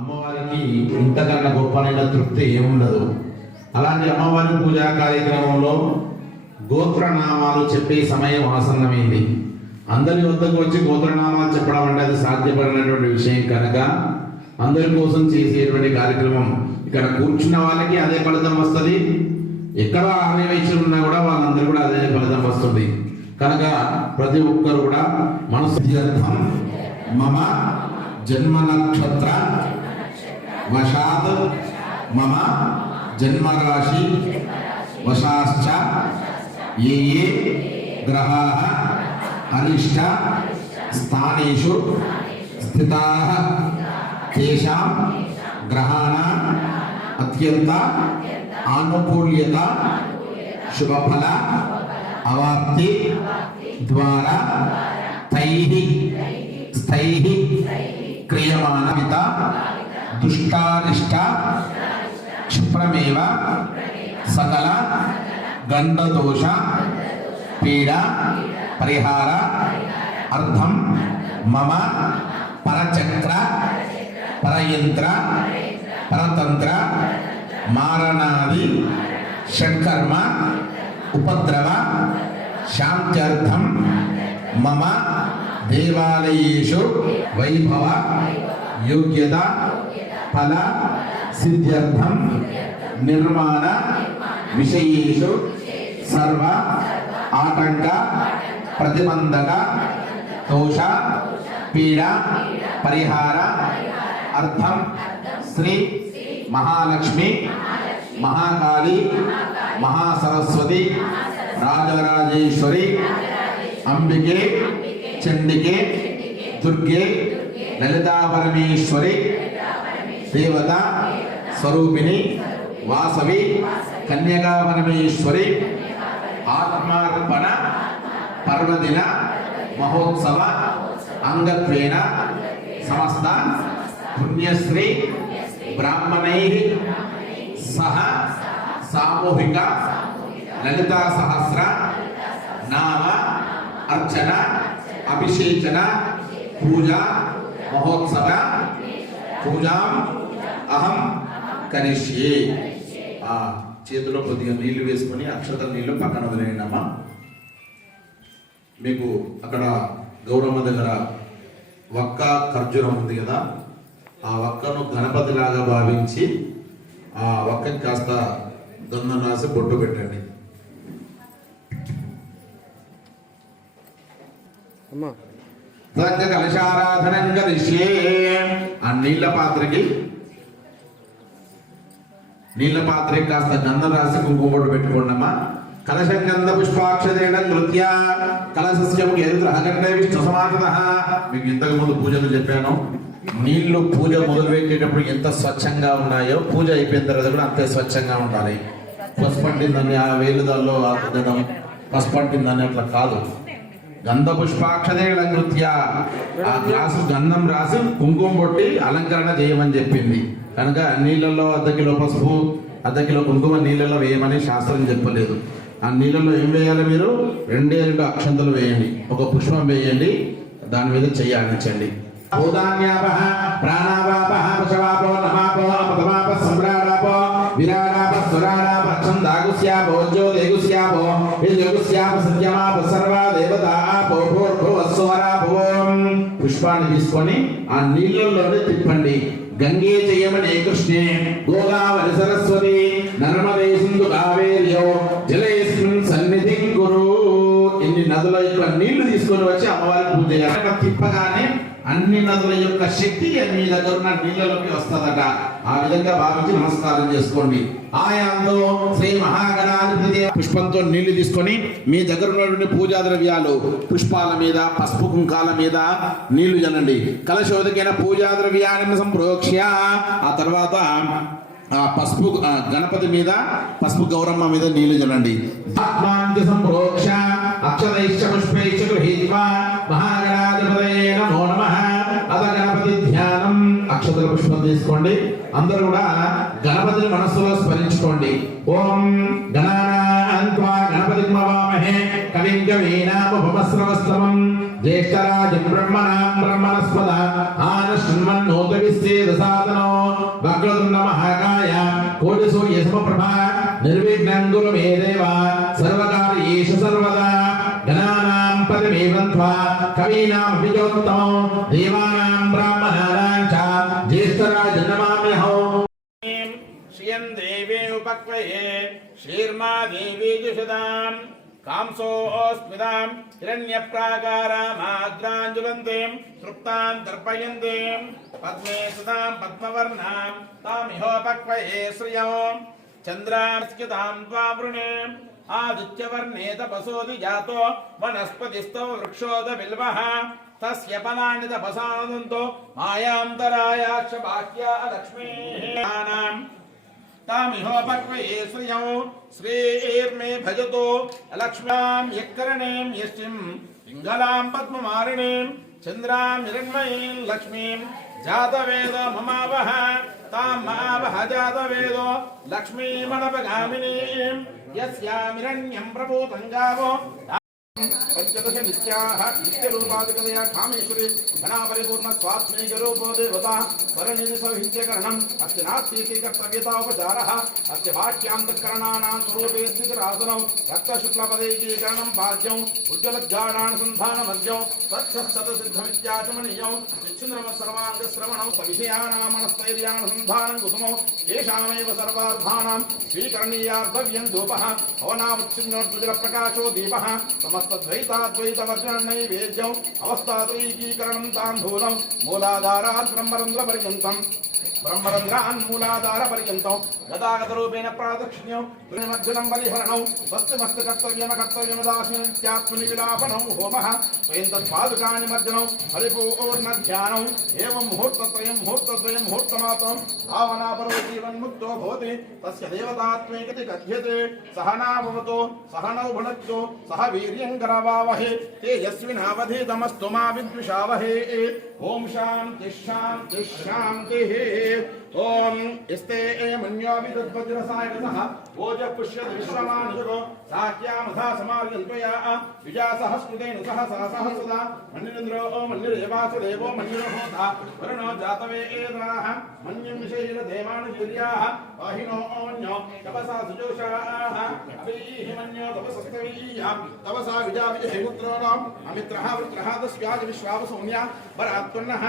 అమ్మవారికి ఇంతకన్నా గొప్పనైన తృప్తి ఏముండదు. అలాంటి అమ్మవారి పూజా కార్యక్రమంలో గోత్రనామాలు చెప్పే సమయం ఆసన్నమైంది. అందరి వద్దకు వచ్చి గోత్రనామాలు చెప్పడం అంటే అది సాధ్యపడినటువంటి విషయం కనుక అందరి కోసం చేసేటువంటి కార్యక్రమం ఇక్కడ కూర్చున్న వాళ్ళకి అదే ఫలితం వస్తుంది. ఎక్కడ ఆర్యవైశ్యులు ఉన్నా కూడా వాళ్ళందరూ కూడా అదే ఫలితం వస్తుంది. కనుక ప్రతి ఒక్కరు కూడా మనస్సుర్థం మమ జన్మ నక్షత్ర వశాత్ మమ జన్మరాశి వశాశ్చ ఏ ఏ గ్రహాః అరిష్ట స్థానేషు స్థితాః తేషాం గ్రహాణాం అత్యంత ఆనుకూల్యత శుభఫల అవాప్తి ద్వారా తైః స్థైః క్రియమాణమిత దుష్టారిష్ట క్షిప్రమేవ సకల గండదోష పీడ పరిహార అర్థం మమ పరచక్ర పరయంత్ర పరతంత్ర మారణాది షట్కర్మ ఉపద్రవ శాంత్యర్థం మమ దేవాలయేషు వైభవ యోగ్యత ఫల సిద్ధ్యర్థం నిర్మాణ విషయేషు సర్వ ఆటంక ప్రతిబంధక దోష పీడ పరిహార అర్థం శ్రీ మహాలక్ష్మి మహాకాళి మహాసరస్వతి రాజరాజేశ్వరి అంబికే చండికే దుర్గే లలితా పరమేశ్వరి దేవత స్వరూపిణి వాసవి కన్యకా పరమేశ్వరి ఆత్మార్పణ పర్వదిన మహోత్సవ అంగత్వేన సమస్త పుణ్యశ్రీ బ్రాహ్మణై సహ సామూహిక లలితా సహస్ర నామ అర్చన అభిషేచన పూజ మహోత్సవ పూజాం అహం కరిష్యే. ఆ చేతిలో కొద్దిగా నీళ్లు వేసుకొని అక్షతల నీళ్లు పక్కన వదిలేయండమ్మా. మీకు అక్కడ గౌరమ్మ దగ్గర వక్క ఖర్జూరం ఉంది కదా, ఆ వక్కను గణపతిలాగా భావించి ఆ వక్కకి కాస్త దొందం రాసి బొట్టు పెట్టండి. కలశారాధనం కరిష్యే. ఆ నీళ్ళ పాత్రకి కాస్త గంధం రాసి కుంకుమ బొట్టు పెట్టుకోండమ్మా. కలశం గంధ పుష్పాక్షదేణ నృత్య కలశస్యం కేంద్రహగండే విష్ణు సమాగతః. మీకు ఇంతకు ముందు పూజలు చెప్పాను. నీళ్లు పూజ మొదలు పెట్టేటప్పుడు ఎంత స్వచ్ఛంగా ఉన్నాయో పూజ అయిపోయిన తర్వాత కూడా అంతే స్వచ్ఛంగా ఉండాలి. పసుపంటిందని ఆ వేలుదాల్లో ఆదడం పసుపంటిందని అట్లా కాదు. గంధ పుష్పాక్షదేణ నృత్య ఆ గ్లాసు గంధం రాసి కుంకుమ కొట్టి అలంకరణ చేయమని చెప్పింది కనుక నీళ్ళల్లో 1/2 కిలో పసుపు 1/2 కిలో కుంకుమ నీళ్ళలో వేయమని శాస్త్రం చెప్పలేదు. ఆ నీళ్ళలో ఏం వేయాలి? మీరు 2 అక్షంతలు వేయండి, ఒక పుష్పం వేయండి, దాని మీద చెయ్యి ఆడించండి. భూదాన్యాపః ప్రాణావాపః పశవాపో నమాపో అపతమాప సంభ్రాడాపో విరాడాప స్వరాడాప ఛందాగుస్యాపో జ్యోతిగుస్యాపో యజుగుస్యాప సత్యమాప సర్వా దేవతాపో భూర్భువస్వరాపో. పుష్పాన్ని తీసుకొని ఆ నీళ్ళల్లోనే తిప్పండి. గంగే జయమనే కృష్ణే గోదావరి సరస్వతి నర్మదే సింధు కావేర్యో జలేస్మిన్ సన్నిధిం కురు. ఇన్ని నదుల యొక్క నీళ్లు తీసుకొని వచ్చి అమ్మవారికి పూజ చేయాలి. తిప్పగానే అన్ని నదుల యొక్క శక్తి మీ దగ్గర ఉన్న నీళ్ళలోకి వస్తుందట. ఆ విధంగా భావించి నమస్కారం చేసుకోండి. ఆయాందో శ్రీ మహాగణాధిపతి. పుష్పంతో నీళ్లు తీసుకొని మీ దగ్గర ఉన్నటువంటి పూజా ద్రవ్యాలు పుష్పాల మీద పసుపు కుంకాల మీద నీళ్లు జనండి. కలశోదకైన పూజా ద్రవ్యాన్ని సంప్రోక్ష్య ఆ తర్వాత ఆ పసుపు గణపతి మీద పసుపు గౌరమ్మ మీద నీళ్లు జనండి. ఆత్మాంతి సంప్రోక్ష అక్షరైశ్చ పుష్పైశ్చ గృహీత్వా మహాగణాధిపతయే నమో నమః. అద గణపతి ధ్యానం. అక్షతల పుష్పం తీసుకోండి. అందరూ కూడా గణపతిని మనస్సులో స్మరించుకోండి. ఓం గణానాం త్వా గణపతిం हवामहे कविं कवीनामुपमस्रवस्तमं ज्येष्ठराजं ब्रह्मणस्पद आनशृण्वन्नोतविश्चेदसादनो वक्रतुण्डमहाकाय कोटिसूर्यसमप्रभा निर्विघ्नं कुरु मे देव सर्वकार्येषु सर्वदा गणानां पदमेवं त्वा कवीनामपि चोत्तमो देवानां ब्राह्मणानां च ज्येष्ठराजं नमाम्यहम् श्रियं देवे उपक्वये शीर्मा देवी जुषदां कांसोऽस्मितां हिरण्यप्राकारामाग्राञ्जुलन्तीं तृप्तां तर्पयन्तीं पद्मे सुतां पद्मवर्णां तामिहोपक्वये श्रियं चन्द्रास्कितां त्वावृणे आदित्यवर्णे तपसोऽधि जातो वनस्पतिस्थो वृक्षोद बिल्वः तस्य फलानि तपसानन्दो मायान्तरायाक्ष बाह्या लक्ष्मीः तामिहोपक्वये श्रियं श्रीर्मे भजतो लक्ष्म्यां यत्करणीं यष्टिं पिङ्गलां पद्ममारिणीं चन्द्रां हिरण्मयीं लक्ष्मीं जातवेद ममावह तां मावह जातवेदो लक्ष्मीमनपगामिनीं यस्यामिरण्यं प्रभूतं गावो पंचदश नित्याः नित्यरूपादिकतया कामेश्वरी गणापरिपूर्ण स्वात्मीकरूपो देवता स्वरनिधि सौहित्यकरणम् अस्य नास्तीति कर्तव्यतापचारः अस्य वाक्यान्तकरणानां स्वरूपे स्थितिरासनौ रक्तशुक्लपदैकीकरणं पाद्यौ उज्ज्वलज्ञानानुसन्धानमद्यौ स्वच्छसतसिद्धमित्याचमनीयौ निच्छिन्द्रमसर्वाङ्गश्रवणौ सविषयानामनस्थैर्यानुसन्धानं कुसुमौ येषामेव सर्वार्थानां स्वीकरणीयार्धव्यं धूपः पवनावच्छिन्नोज्ज्वलप्रकाशो दीपः समस्तद्वैताद्वैतवर्णनैवेद्यम् अवस्थात्रयीकीकरणं ताम्बूलं मूलाधारात् ब्रह्मरन्ध्रपर्यन्तम् ब्रह्मरन्ध्रान्मूलाधारपर्यन्तौ गदागतरूपेण प्रादक्षिण्यौ मध्यनं बलिहरणौ स्वस्तिमस्तकर्तव्यमकर्तव्यमदास्यत्यात्मनि विलापनौ होमः स्वयं तत्पादुकानि मर्जनौ परिपूर्णध्यानौ एवं मुहूर्तत्रयं मुहूर्तमात्रं भावनापरो जीवन्मुक्तो भवति तस्य देवतात्मेकति कथ्यते सहना भवतु सहनौ भुनक्तु सह वीर्यं करवावहे तेजस्विनावधीतमस्तु मा विद्विषावहे ओम शांति शांति शांतिः ओम इस्ते मन्योभिदद्वज्रसायकसः ओज पुष्यत विश्वमानुजगो साक्यामधा समार्यन्त्वया विजासहस्कृतेन सह सहसहसदा मन्निन्द्रो मन्निर्देवासुदेवो मन्निर्होता वरुणो जातवेदाः मन्यं शैलदेवानुजुर्याः वाहिनो ओन्यो तपसा सुजोषाः अभिः मन्यो तपसस्तवीयां तपसा विजाविजयपुत्रो अमित्रः वृत्रः तस्याज विश्वावसौन्या वरात्वन्नः